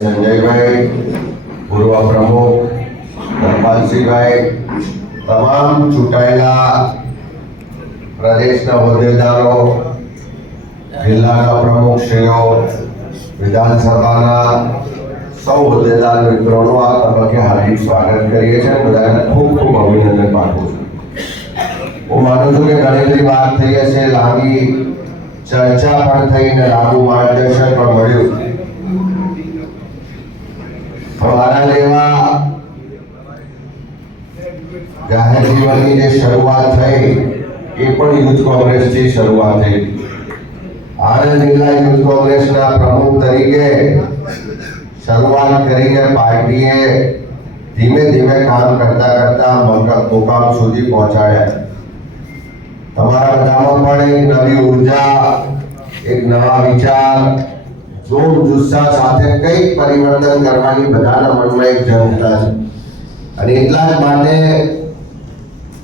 સંજયભાઈ, પૂર્વ પ્રમુખ ધનપાલસિંહભાઈ, તમામ ચૂંટાયેલા પ્રદેશના હોદ્દેદારો, જિલ્લાના પ્રમુખશ્રીઓ, વિધાનસભાના સૌ હોદ્દેદાર મિત્રોનો આ તબક્કે હાર્દિક સ્વાગત કરીએ છીએ. બધાને ખૂબ ખૂબ અભિનંદન પાઠવું છું. હું માનું છું કે ઘણી બધી વાત થઈ હશે, લાંબી ચર્ચા પણ થઈ અને લાંબુ માર્ગદર્શન પણ મળ્યું. મારા જેવા જાહેર જીવનની જે શરૂઆત થઈ એ પણ યુથ કોંગ્રેસથી શરૂઆત થઈ. આણંદ જિલ્લા યુથ કોંગ્રેસના પ્રમુખ તરીકે શરૂઆત કરીને પાર્ટીએ ધીમે ધીમે કામ કરતા કરતા મુકામ સુધી પહોંચાડ્યા. તમારા બધામાં પણ એક નવી ઉર્જા, એક નવા વિચાર, જોમ જુસ્સા સાથે કંઈક પરિવર્તન કરવાની બધાના મનમાં એક જંગતા છે. અને એટલા જ માટે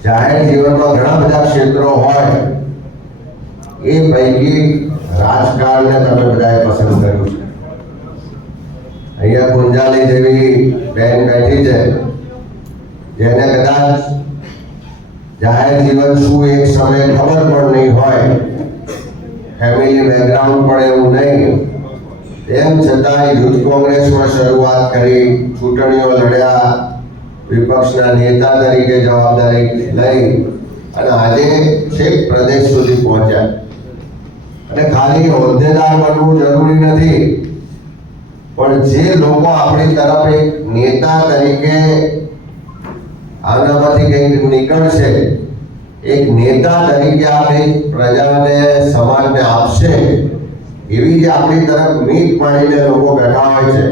જાહેર જીવનમાં ઘણા બધા ક્ષેત્રો હોય એ પૈકી રાજકારણને તમે બધાએ પસંદ કર્યું છે. અહીંયા ગુંજાલી જેવી બેન બેઠી છે જેને કદાચ જાહેર જીવન શું એક સમય ખબર પણ નહીં હોય, ફેમિલી બેકગ્રાઉન્ડ પણ એવું નહીં, તેમ છતાં યુથ કોંગ્રેસમાં શરૂઆત કરી, ચૂંટણીઓ લડ્યા, વિપક્ષના નેતા તરીકે જવાબદારી લઈ અને આજે છેક પ્રદેશ સુધી પહોંચ્યા. અને ખાલી હોદ્દેદાર બનવું જરૂરી નથી, પણ જે લોકો આપણી તરફ એક નેતા તરીકે આનામાંથી કંઈક નીકળશે, એક નેતા તરીકે આપણે પ્રજાને, સમાજને આપશે એવી જે આપણી તરફ મીટ પાડીને લોકો બેઠા હોય છે,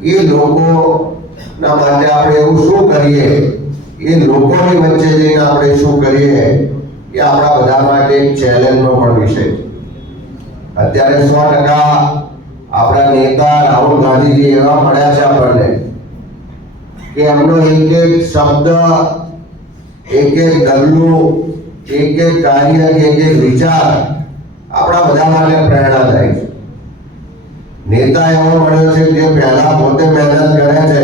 એ લોકોના માટે આપણે એવું શું કરીએ, એ લોકોની વચ્ચે જઈને આપણે શું કરીએ, એ આપણા બધા માટે એક ચેલેન્જનો પણ વિષય છે. અત્યારે 100% આપણા નેતા રાહુલ ગાંધીજી એવા મળ્યા છે આપણને કે એમનો એક એક શબ્દ, એક એક ગલ્લું, એક એક કાર્ય, એક એક વિચાર આપણા બધા માટે પ્રેરણાદાયી છે. નેતા એવો મળ્યો છે જે પહેલા પોતે મહેનત કરે છે,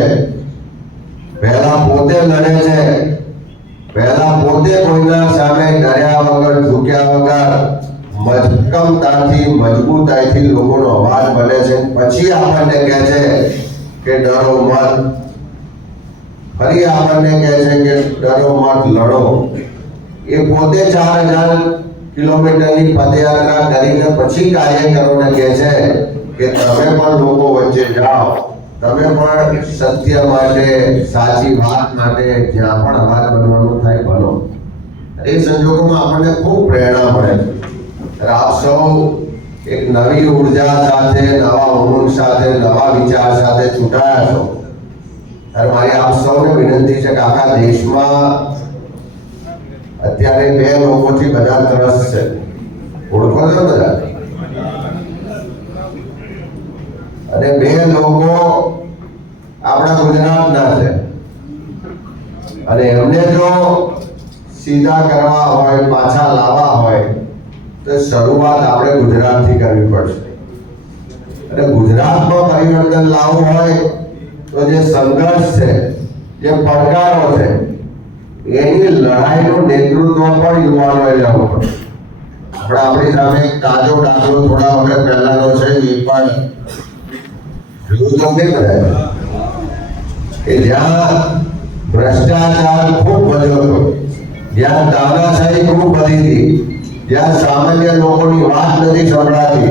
પહેલા પોતે લડે છે, પહેલા પોતે કોઈના સામે ડર્યા વગર, ઝૂક્યા વગર મક્કમતાથી, મજબૂતાઈથી લોકોનો અવાજ બને છે. પછી આપણને કહે છે કે ડરો મત, ફરી આપણને કહે છે કે ડરો મત, લડો. એ પોતે 4000 કિલોમીટરની પદયાત્રા કરીને પછી કાર્યકરોને કહે છે કે તમે પણ લોકો વચ્ચે જાઓ, તમે પણ સત્ય માટે, સાચી વાત માટે જ્યાં પણ અવાજ બનવાનું થાય બનો. એ સંજોગોમાં આપણને ખૂબ પ્રેરણા મળે છે. આપ સૌ એક નવી ઉર્જા સાથે, નવા ઉમંગ સાથે, નવા વિચાર સાથે ચૂંટાયા છો. ત્યારે મારી આપ સૌને વિનંતી છે કે આખા દેશમાં અત્યારે બે લોકોથી બધા ત્રસ્ત છે. ઓળખો છો બધા? અને બે લોકો આપણા ગુજરાતના છે. અને એમને જો સીધા કરવા હોય, પાછા લાવવા હોય તો શરૂઆત આપણે ગુજરાતથી કરવી પડશે. અને ગુજરાતમાં પરિવર્તન લાવવું હોય તો જે સંઘર્ષ છે, જે પડકારો છે, એની લડાઈનું નેતૃત્વ પણ યુવાનોએ લેવું પડે. આપણી સામે એક તાજો દાખલો થોડા વખત પહેલાનો છે, એ પણ જોયું તો નહીં પડે કે જ્યાં ભ્રષ્ટાચાર ખૂબ વધ્યો હતો, જ્યાં તાનાશાહી ખૂબ વધી હતી, જ્યાં સામાન્ય લોકોની વાત નથી સંભળાતી,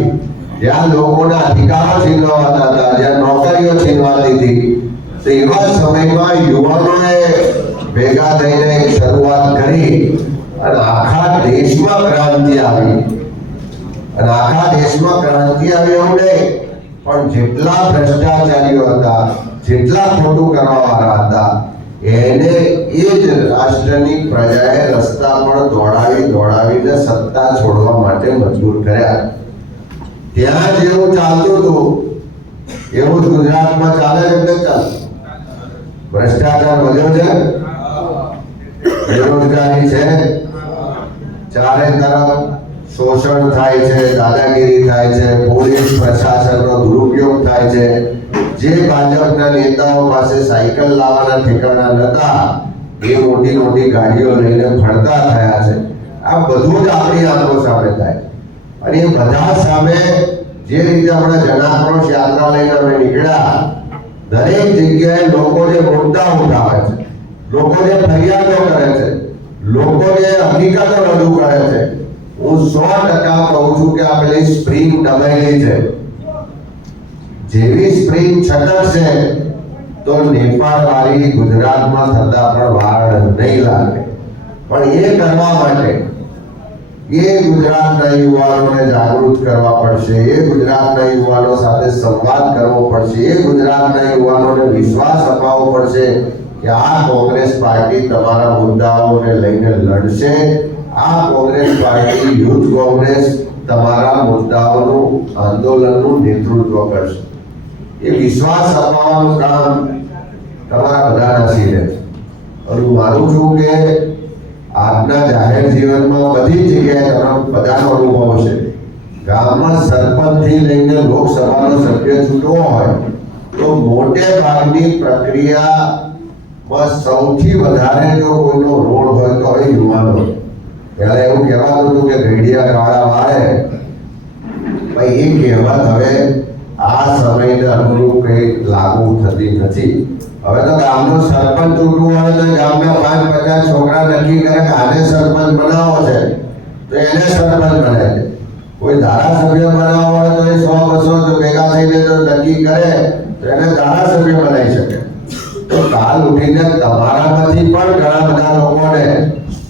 જ્યાં લોકોના અધિકારો છીનવાતા હતા, જ્યાં નોકરીઓ છીનવાતી હતી, તો એવા સમયમાં યુવાનોએ ભેગા થઈને એક શરૂઆત કરી અને આખા દેશમાં ક્રાંતિ આવી. અને આખા દેશમાં ક્રાંતિ આવી એવું નહીં, પણ જેટલા ભ્રષ્ટાચારીઓ હતા, જેટલા ખોટું કરવાવાળા હતા, એને એ જ રાષ્ટ્રની પ્રજાએ રસ્તા પર દોડાવીને સત્તા છોડવા માટે મજબૂર કર્યા. ત્યાં જેવું ચાલતું હતું એવું જ ગુજરાતમાં ચાલે છે કે ચાલે? ભ્રષ્ટાચાર વધ્યો છે, બેરોજગારી છે, ચારે તરફ શોષણ થાય છે, દાદાગીરી થાય છે, પોલીસ પ્રશાસનનો દુરુપયોગ થાય છે, જે ભાજપના નેતાઓ પાસે સાયકલ લાવવાના ઠેકાણા નતા એ મોટી મોટી ગાડીઓ લઈને ફરતા થયા છે. આ બધું જ આપણી આંખો સામે થાય અને એ બધા સામે જે રીતે આપણે જનાક્રોશ યાત્રા લઈને અમે નીકળ્યા, દરેક જગ્યાએ લોકો જે મુદ્દા ઉઠાવે છે, લોકો જે ફરિયાદો કરે છે, લોકો જે હકીકતો રજૂ કરે છે, હું 100% કહું છું કે આ પેલી સ્પ્રિંગ દબાયેલી છે. જેવી સ્પ્રિંગ છટકશે તો નેપાળ વાળી ગુજરાતમાં થતા પણ વાર નહીં લાગે. પણ એ કરવા માટે એ ગુજરાતના યુવાનોને જાગૃત કરવા પડશે, એ ગુજરાતના યુવાનો સાથે સંવાદ કરવો પડશે, એ ગુજરાતના યુવાનોને વિશ્વાસ અપાવવો પડશે કે આ કોંગ્રેસ પાર્ટી તમારા મુદ્દાઓને લઈને લડશે. આ કોંગ્રેસ પાર્ટી યુથ કોંગ્રેસ તમારા મુદ્દાઓનું આંદોલનનું નેતૃત્વ કરશે. એ વિશ્વાસ અપાવવાનું કામ તમારા બધાના સિરે છે. હું માનું છું કે આજના જાહેર જીવનમાં બધી જગ્યાએ તમે બધાનો અનુભવ છે. ગામમાં સરપંચથી લઈને લોકસભાનો સભ્ય ચૂંટવો હોય તો મોટે ભાગની પ્રક્રિયામાં સૌથી વધારે જો કોઈનો રોલ હોય તો એ યુવાનો. પહેલા એવું કહેવાતું હતું કે ઘડિયા ગાળા વાળે, ભાઈ એ કહેવત હવે આ સમયને અનુરૂપ કઈ લાગુ થતી નથી. હવે તો ગામનો સરપંચ ચૂંટવું હોય તો ગામના 5-50 છોકરા નક્કી કરે કે આને સરપંચ બનાવવો છે તો એને સરપંચ બનાવે છે. કોઈ ધારાસભ્ય બનાવવો હોય તો એ 100-200 જો ભેગા થઈને જો નક્કી કરે તો એને ધારાસભ્ય બનાવી શકે. તો કાલ ઉઠીને તમારામાંથી પણ ઘણા બધા લોકોને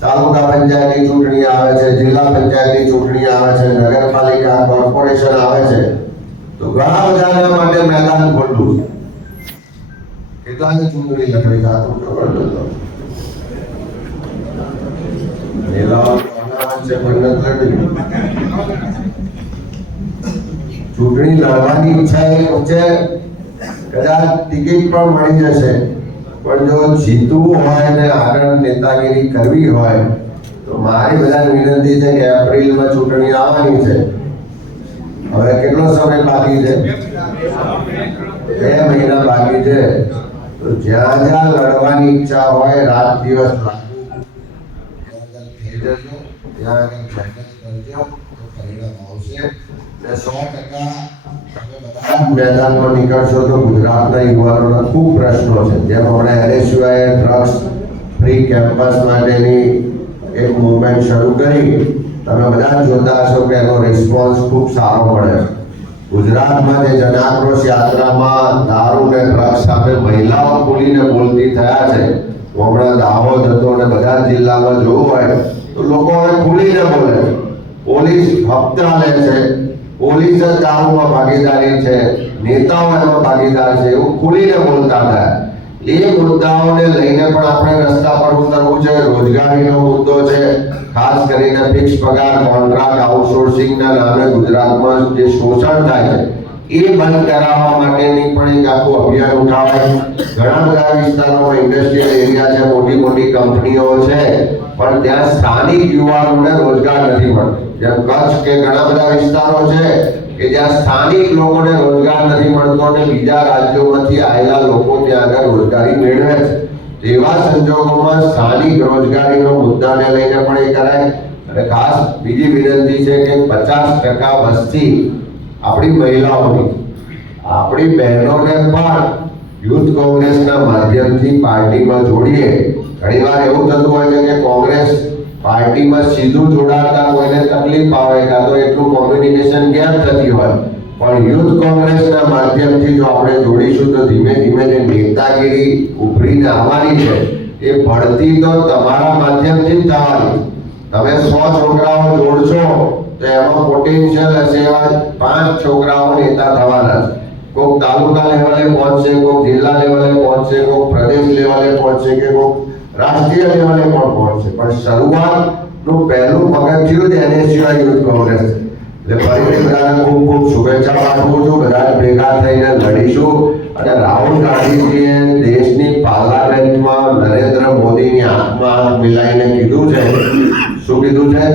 તાલુકા પંચાયતની ચૂંટણી આવે છે, જિલ્લા પંચાયતની ચૂંટણી આવે છે, નગરપાલિકા કોર્પોરેશન આવે છે, તો ઘણા બધાના માટે મેદાન ખુલ્લું છે. કેટલાની ચૂંટણી લખવી જાતું ખબર નતો. ચૂંટણી લડવાની ઈચ્છા એ છે, કદાચ ટિકિટ પણ મળી જશે, પણ જો જીતવું હોય ને આગળ નેતાગીરી કરવી હોય તો મારી બધાને વિનંતી છે કે એપ્રિલમાં ચૂંટણી આવવાની છે. હવે કેટલો સમય બાકી છે? 2 મહિના બાકી છે. તો જ્યાં જ્યાં લડવાની ઈચ્છા હોય રાત દિવસ લાગુ થઈ જજો, ત્યાં આગળ મહેનત કરજો તો પરિણામ આવશે. ને 100% તમે બધા મેદાનમાં નીકળશો તો ગુજરાતના યુવાનોના ખૂબ પ્રશ્નો છે. જેમ હમણાં LSUએ ડ્રગ્સ ફ્રી કેમ્પસ માટેની એક મૂવમેન્ટ શરૂ કરી, તમે બધા જોતા હશો કે એનો રિસ્પોન્સ ખૂબ સારો મળે છે. ગુજરાતમાં જે જનાક્રોશ યાત્રામાં દારૂ ને ડ્રગ્સ સામે મહિલાઓ ખુલીને બોલતી થયા છે, હમણાં દાહોદ હતો અને બધા જિલ્લામાં જોવું હોય તો લોકો હવે ખુલીને બોલે છે. પોલીસ હપ્તા લે છે, પોલીસ જ દારૂમાં ભાગીદારી છે, નેતાઓ એમાં ભાગીદાર છે, એવું ખુલીને બોલતા થયા. એ મુદ્દાઓને લઈને પણ આપણે રસ્તા પર ઉતરવું છે. રોજગારીનો મુદ્દો છે, ખાસ કરીને ફિક્સ પગાર, કોન્ટ્રાક્ટ, આઉટસોર્સિંગના નામે ગુજરાતમાં જે શોષણ થાય છે એ બંધ કરાવવા માટેની પણ એક આખું અભિયાન ઉઠાવાય. ઘણા બધા વિસ્તારોમાં ઇન્ડસ્ટ્રીયલ એરિયા છે, મોટી મોટી કંપનીઓ છે, પણ ત્યાં સ્થાનિક યુવાનોને રોજગાર નથી મળતો. જેમ કચ્છ કે ઘણા બધા વિસ્તારો છે કે જ્યાં સ્થાનિક લોકોને રોજગાર નથી મળતો અને બીજા રાજ્યોમાંથી આવેલા લોકો ત્યાં આગળ રોજગારી મેળવે છે. તેવા સંજોગોમાં સ્થાનિક રોજગારીનો મુદ્દાને લઈને પણ એ કરાય. અને ખાસ બીજી વિનંતી છે કે 50% વસ્તી આપણી મહિલાઓની, આપણી બહેનોને પણ યુથ કોંગ્રેસના માધ્યમથી પાર્ટીમાં જોડીએ. ઘણીવાર એવું થતું હોય છે કે કોંગ્રેસ પાર્ટીમાં સીધું જોડાતા કોઈને તકલીફ આવે કાં તો એટલું કોમ્યુનિકેશન ગેપ થતી હોય, પણ યુથ કોંગ્રેસના માધ્યમથી જો આપણે જોડીશું તો ધીમે ધીમે જે નેતાગીરી ઉભરીને આવવાની છે એ ભળતી તો તમારા માધ્યમથી જ થવાની. તમે 100 છોકરાઓ જોડશો તો એમાં પોટેન્શિયલ હશે એવા 5 છોકરાઓ નેતા થવાના છે. કોઈક તાલુકા લેવલે પહોંચશે, કોઈક જિલ્લા લેવલે પહોંચશે, કોઈક પ્રદેશ લેવલે પહોંચશે કે કોઈક રાષ્ટ્રીય લેવલે પણ પહોંચશે. પણ શરૂઆતનું પહેલું પગથિયું જ NSUI યુથ કોંગ્રેસ છે. એટલે ફરીથી બધાને ખૂબ ખૂબ શુભેચ્છા પાઠવું છું. બધા ભેગા થઈને લડીશું. અને રાહુલ ગાંધીજીએ દેશની પાર્લામેન્ટમાં નરેન્દ્ર મોદીની આંખમાં આંખ મિલાઈને કીધું છે, શું કીધું છે?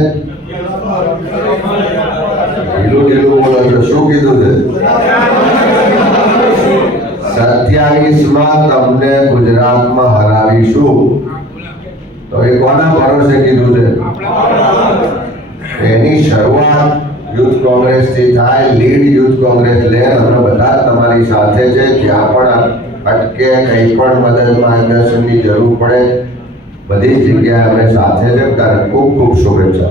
ઢીલું ઢીલું બોલો છો, શું કીધું છે? 2028 તમને ગુજરાતમાં હરાવીશું, તો એ કોના ભરોસે કીધું છે? એની શરૂઆત યુથ કોંગ્રેસથી થાય. લીડ યુથ કોંગ્રેસ લે. અમે બધા જ તમારી સાથે છે. જ્યાં પણ અટકે, કંઈ પણ મદદ માર્ગદર્શનની જરૂર પડે, બધી જ જગ્યાએ અમે સાથે છે. ત્યારે ખૂબ ખૂબ શુભેચ્છા.